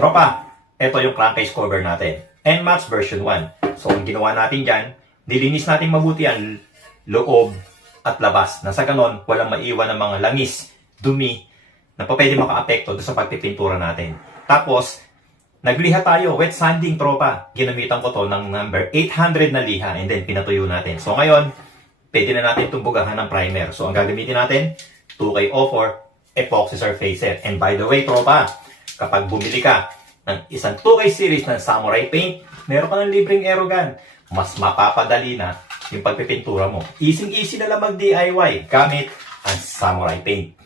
Tropa, ito yung crankcase cover natin. NMAX version 1. So, ang ginawa natin dyan, nilinis natin mabuti ang loob at labas. Na sa ganon, walang maiwan ng mga langis, dumi, na pa pwede maka-apekto sa pagpipintura natin. Tapos, nagliha tayo, wet sanding tropa. Ginamitan ko to ng number 800 na liha and then pinatuyo natin. So ngayon, pwede na natin itong bugahan ng primer. So ang gagamitin natin, 2K04 epoxy surfacer. And by the way tropa, kapag bumili ka ng isang 2K series ng Samurai Paint, meron ka ng libreng aerogun. Mas mapapadali na yung pagpipintura mo. Easy-easy na lang mag-DIY gamit ang Samurai Paint.